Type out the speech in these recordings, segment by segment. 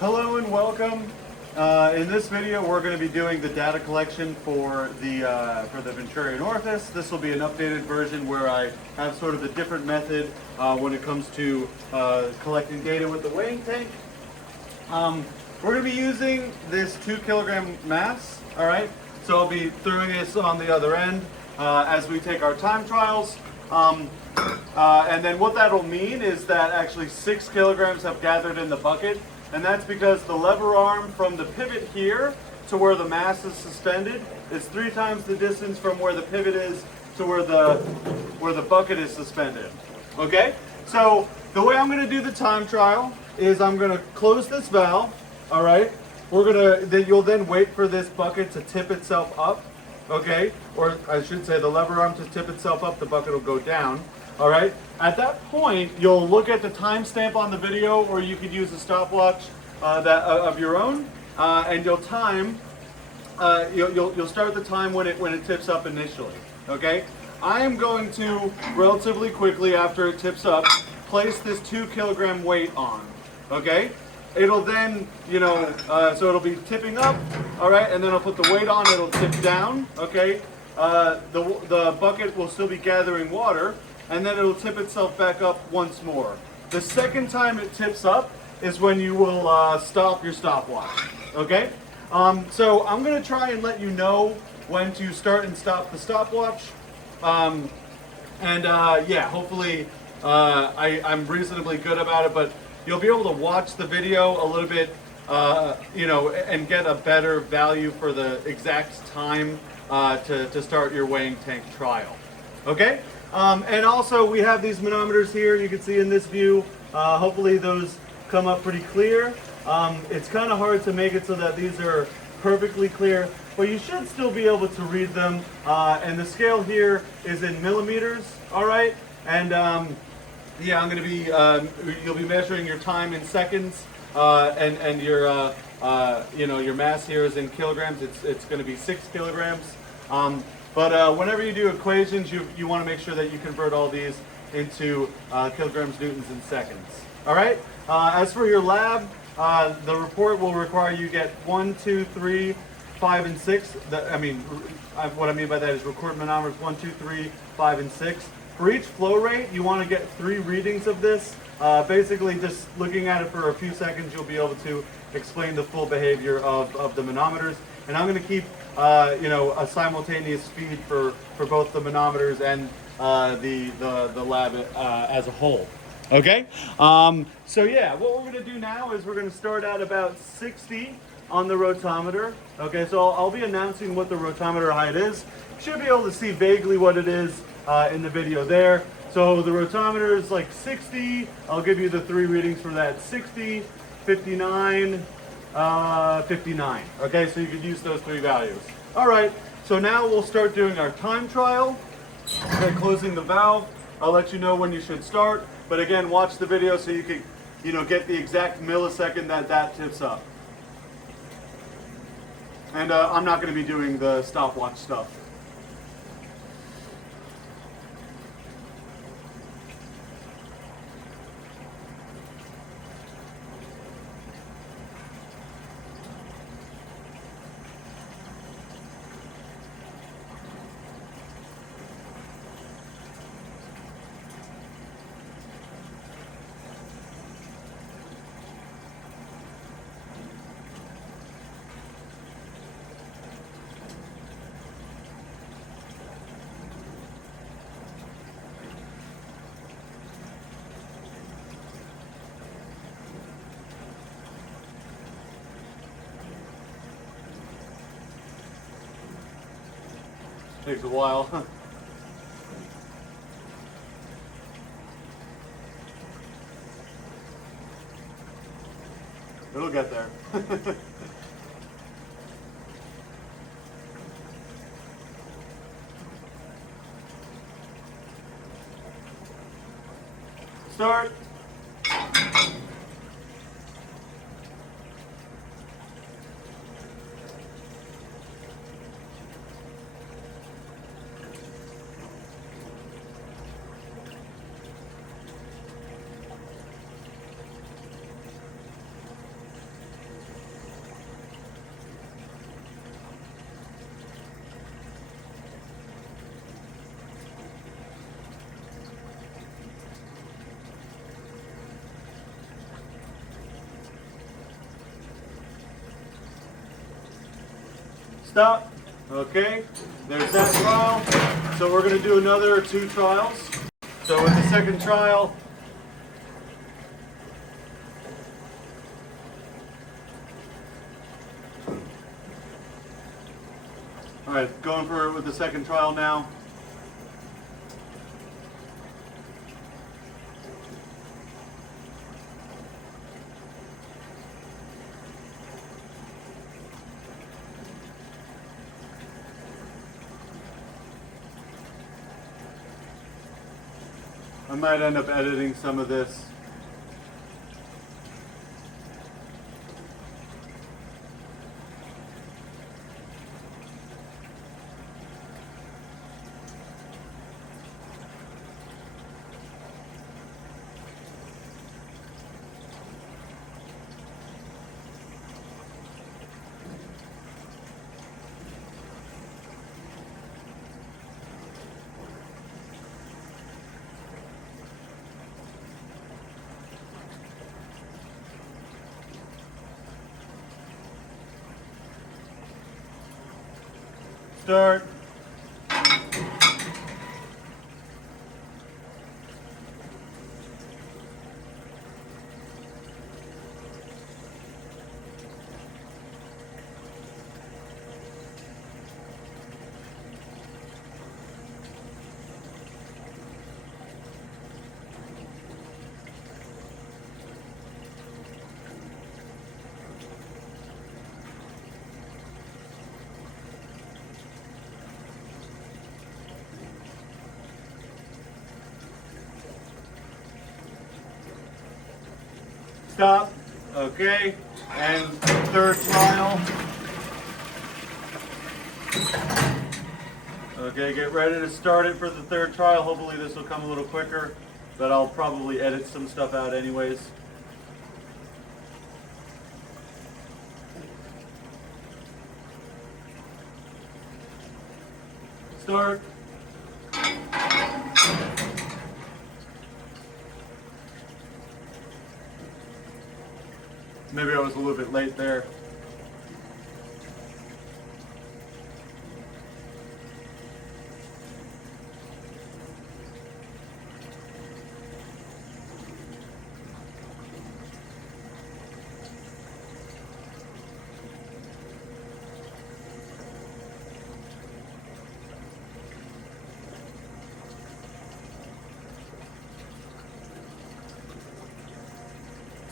Hello and welcome. In this video, we're going to be doing the data collection for the Venturi and Orifice. This will be an updated version where I have sort of a different method when it comes to collecting data with the weighing tank. We're going to be using this 2 kilogram mass. All right, so I'll be throwing this on the other end as we take our time trials. And then what that'll mean is that actually 6 kilograms have gathered in the bucket. And that's because the lever arm from the pivot here to where the mass is suspended is 3 times the distance from where the pivot is to where the bucket is suspended. Okay? So the way I'm going to do the time trial is I'm going to close this valve. All right? You'll then wait for this bucket to tip itself up. Okay? Or I should say the lever arm to tip itself up, the bucket will go down. All right. At that point, you'll look at the timestamp on the video, or you could use a stopwatch of your own, and you'll time. You'll start the time when it tips up initially. Okay. I am going to relatively quickly after it tips up place this 2 kilogram weight on. Okay. It'll then, so it'll be tipping up. All right, and then I'll put the weight on. It'll tip down. Okay. The bucket will still be gathering water. And then it'll tip itself back up once more. The second time it tips up is when you will stop your stopwatch. Okay? So I'm going to try and let you know when to start and stop the stopwatch. Hopefully I'm reasonably good about it, but you'll be able to watch the video a little bit, and get a better value for the exact time to start your weighing tank trial. Okay? And also we have these manometers here you can see in this view. Hopefully those come up pretty clear. It's kind of hard to make it so that these are perfectly clear, but you should still be able to read them. And the scale here is in millimeters, all right? And I'm going to be, you'll be measuring your time in seconds, and your, your mass here is in kilograms. It's going to be 6 kilograms. But whenever you do equations, you want to make sure that you convert all these into kilograms, newtons, and seconds. All right? As for your lab, the report will require you get 1, 2, 3, 5, and 6. What I mean by that is record manometers 1, 2, 3, 5, and 6. For each flow rate, you want to get 3 readings of this. Basically, just looking at it for a few seconds, you'll be able to explain the full behavior of the manometers. And I'm going to keep a simultaneous feed for both the manometers and the lab as a whole. Okay? So yeah, what we're going to do now is we're going to start at about 60 on the rotometer. Okay, so I'll be announcing what the rotometer height is. You should be able to see vaguely what it is in the video there. So the rotometer is like 60. I'll give you the 3 readings for that. 60, 59, 59. Okay, so you could use those 3 values. All right, so now we'll start doing our time trial. Okay, closing the valve. I'll let you know when you should start. But again, watch the video so you can, get the exact millisecond that tips up. And I'm not going to be doing the stopwatch stuff. Takes a while. It'll get there. Start. Stop. Okay, there's that trial. So we're going to do another 2 trials. So with the second trial, all right, going for it with the second trial now. I might end up editing some of this. Start. Stop. Okay. And third trial. Okay, get ready to start it for the third trial. Hopefully this will come a little quicker, but I'll probably edit some stuff out anyways. Start. Maybe I was a little bit late there.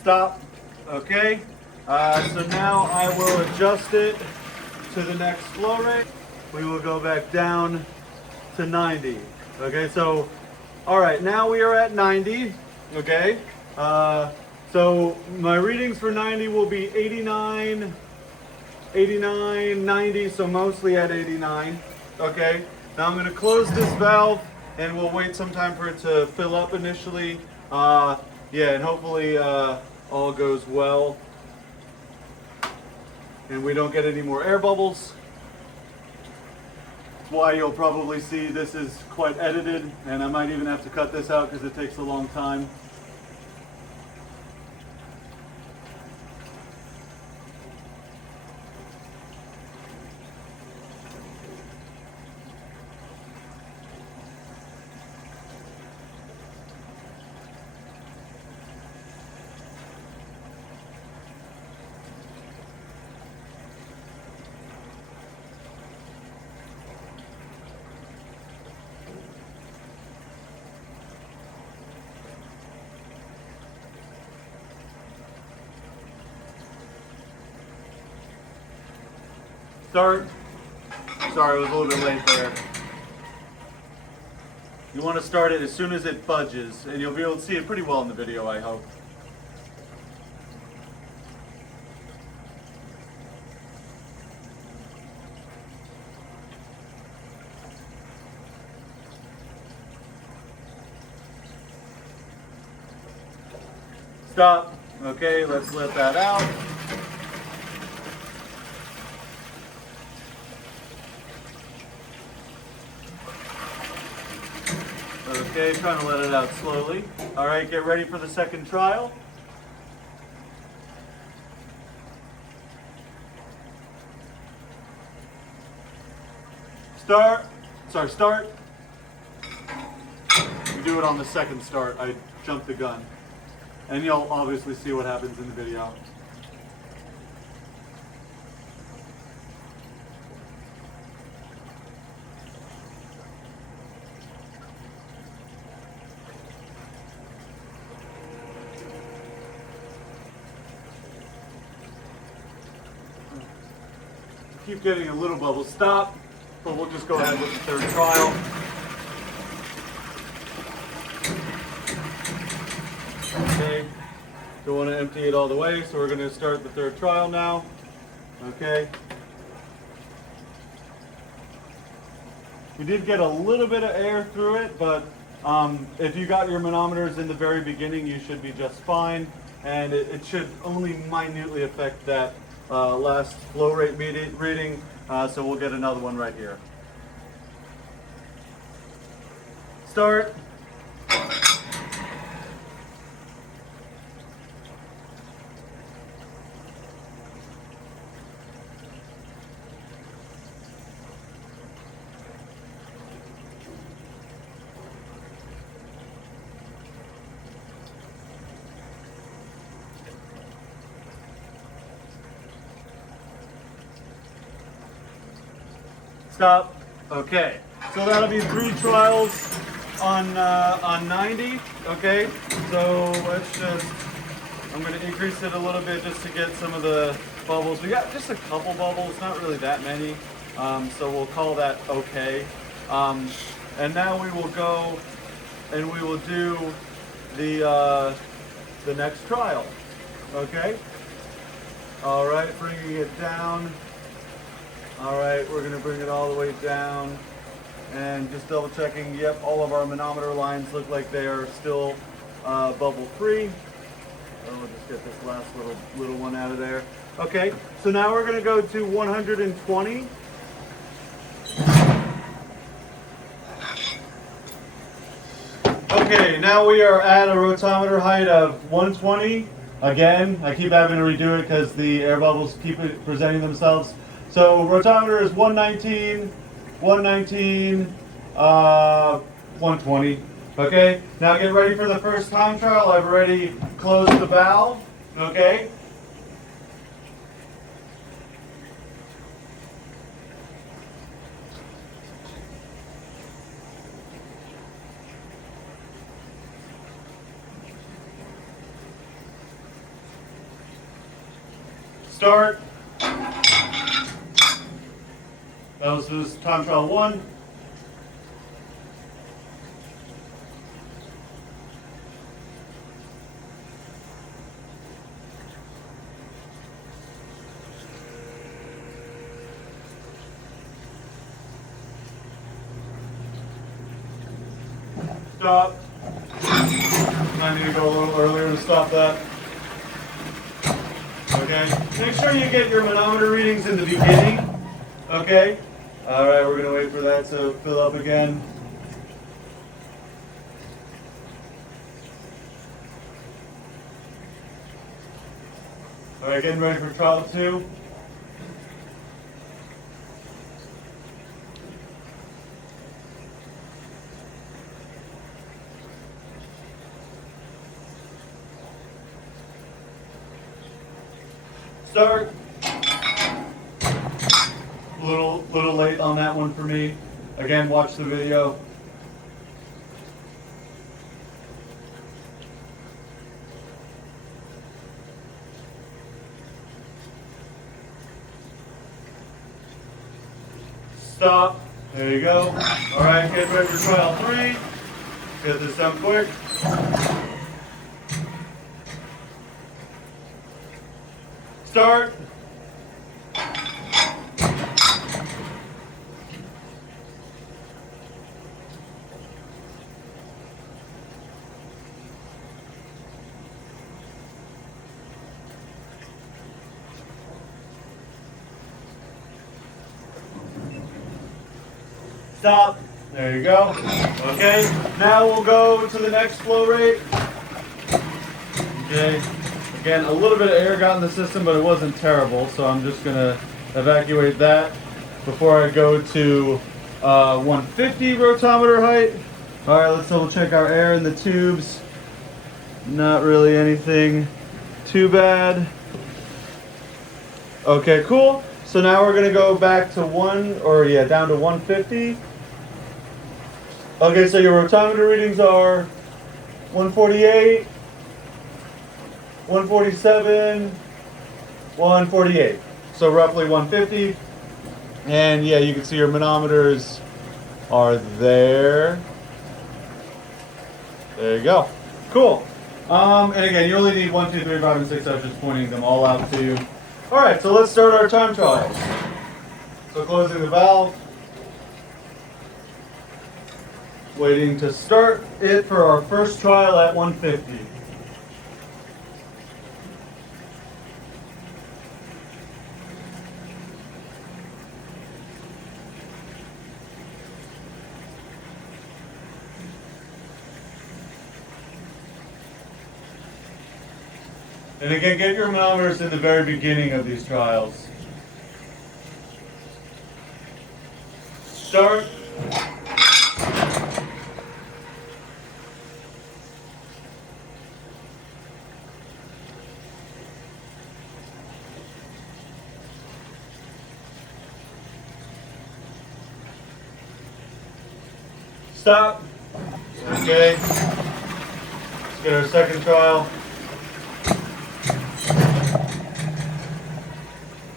Stop. Okay. So now I will adjust it to the next flow rate. We will go back down to 90. Okay, so, all right, now we are at 90. Okay. So my readings for 90 will be 89, 89, 90, so mostly at 89. Okay. Now I'm going to close this valve and we'll wait some time for it to fill up initially. Yeah, and hopefully all goes well and we don't get any more air bubbles. That's why you'll probably see this is quite edited, and I might even have to cut this out because it takes a long time. Start. Sorry, I was a little bit late there. You want to start it as soon as it budges, and you'll be able to see it pretty well in the video, I hope. Stop. Okay, let's let that out. Okay, trying to let it out slowly. All right, get ready for the second trial. Start. Sorry, start. You do it on the second start. I jumped the gun. And you'll obviously see what happens in the video. Keep getting a little bubble. Stop. But we'll just go ahead with the third trial. Okay. Don't want to empty it all the way, so we're going to start the third trial now. Okay. We did get a little bit of air through it, but if you got your manometers in the very beginning, you should be just fine. And it should only minutely affect that last flow rate reading. So we'll get another one right here. Start. Stop. Okay. So that'll be 3 trials on 90. Okay. So let's just, I'm going to increase it a little bit just to get some of the bubbles. We got just a couple bubbles, not really that many. So we'll call that okay. And now we will go and we will do the next trial. Okay. All right. Bringing it down. All right, we're gonna bring it all the way down and just double checking. Yep, all of our manometer lines look like they are still bubble free. Oh, we'll just get this last little one out of there. Okay, so now we're gonna go to 120. Okay, now we are at a rotometer height of 120. Again, I keep having to redo it because the air bubbles keep presenting themselves. So rotometer is 119, 120. Okay, now get ready for the first time trial. I've already closed the valve. Okay. Start. That was just time trial 1. Stop. I need to go a little earlier to stop that. Okay. Make sure you get your manometer readings in the beginning. Okay. All right, we're gonna wait for that to fill up again. All right, getting ready for trial 2. Start. Little late on that one for me. Again, watch the video. Stop. There you go. All right, get ready for trial 3. Get this done quick. Start. Stop. There you go. Okay, now we'll go to the next flow rate. Okay, again, a little bit of air got in the system, but it wasn't terrible, so I'm just going to evacuate that before I go to 150 rotometer height. All right, let's double check our air in the tubes. Not really anything too bad. Okay, cool. So now we're gonna go back to down to 150. Okay, so your rotometer readings are 148, 147, 148. So roughly 150. And yeah, you can see your manometers are there. There you go. Cool. And again, you only need 1, 2, 3, 5, and 6. I was just pointing them all out to you. All right, so let's start our time trials. So closing the valve. Waiting to start it for our first trial at 150. And again, get your manometers in the very beginning of these trials. Start. Stop. Okay. Let's get our second trial.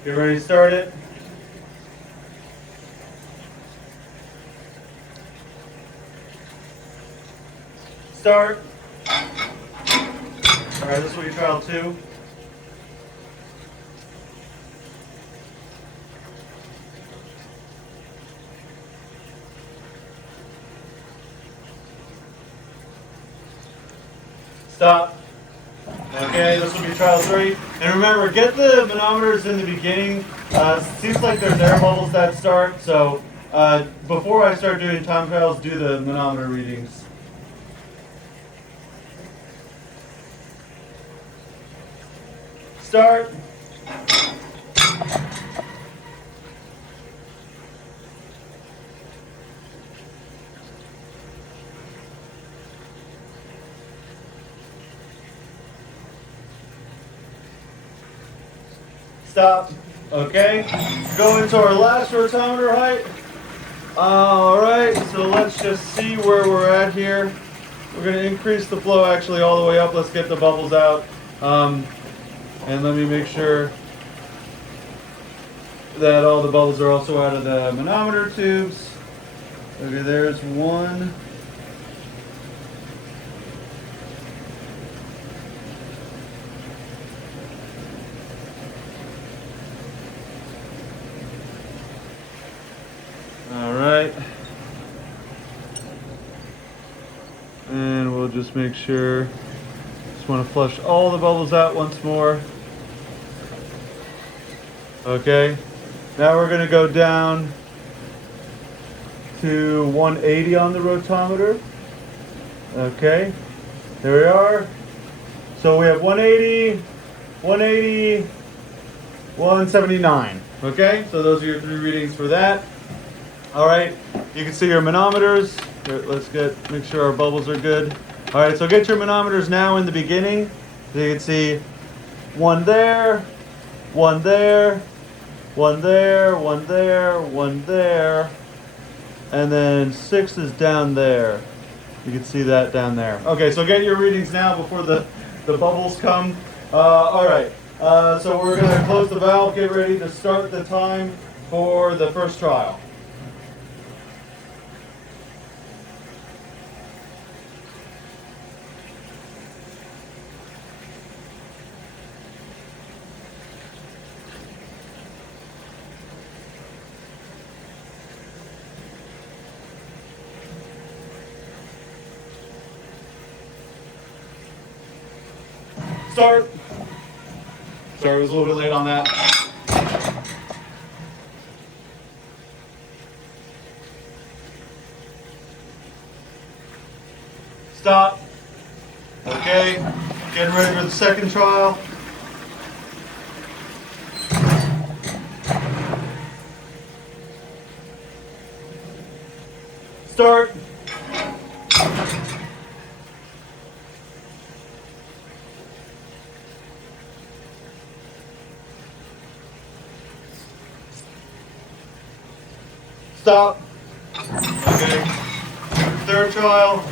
Get ready to start it. Start. All right, this will be trial 2. Stop. Okay, this will be trial 3. And remember, get the manometers in the beginning. Seems like there's air bubbles that start, so before I start doing time trials, do the manometer readings. Start. Stop. Okay. Go into our last rotometer height. Alright, so let's just see where we're at here. We're going to increase the flow actually all the way up. Let's get the bubbles out. And let me make sure that all the bubbles are also out of the manometer tubes. Okay, there's one. Alright. And we'll just make sure. Just want to flush all the bubbles out once more. Okay. Now we're going to go down to 180 on the rotometer. Okay. There we are. So we have 180, 180, 179. Okay. So those are your 3 readings for that. All right. You can see your manometers. Let's make sure our bubbles are good. All right, so get your manometers now in the beginning. So you can see one there, one there, one there, one there, one there, and then 6 is down there. You can see that down there. Okay, so get your readings now before the bubbles come. All right, so we're gonna close the valve, get ready to start the time for the first trial. Start. Sorry, I was a little bit late on that. Stop. Okay, getting ready for the second trial. Start. Stop. Okay. Third trial.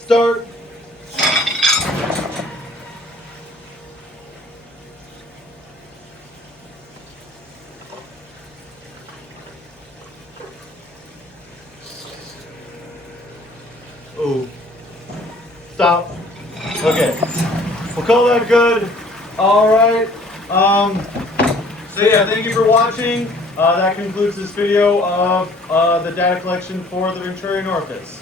Start. Oh. Stop. Okay. We'll call that good. All right. So yeah, thank you for watching. That concludes this video of the data collection for the Venturi and Orifice.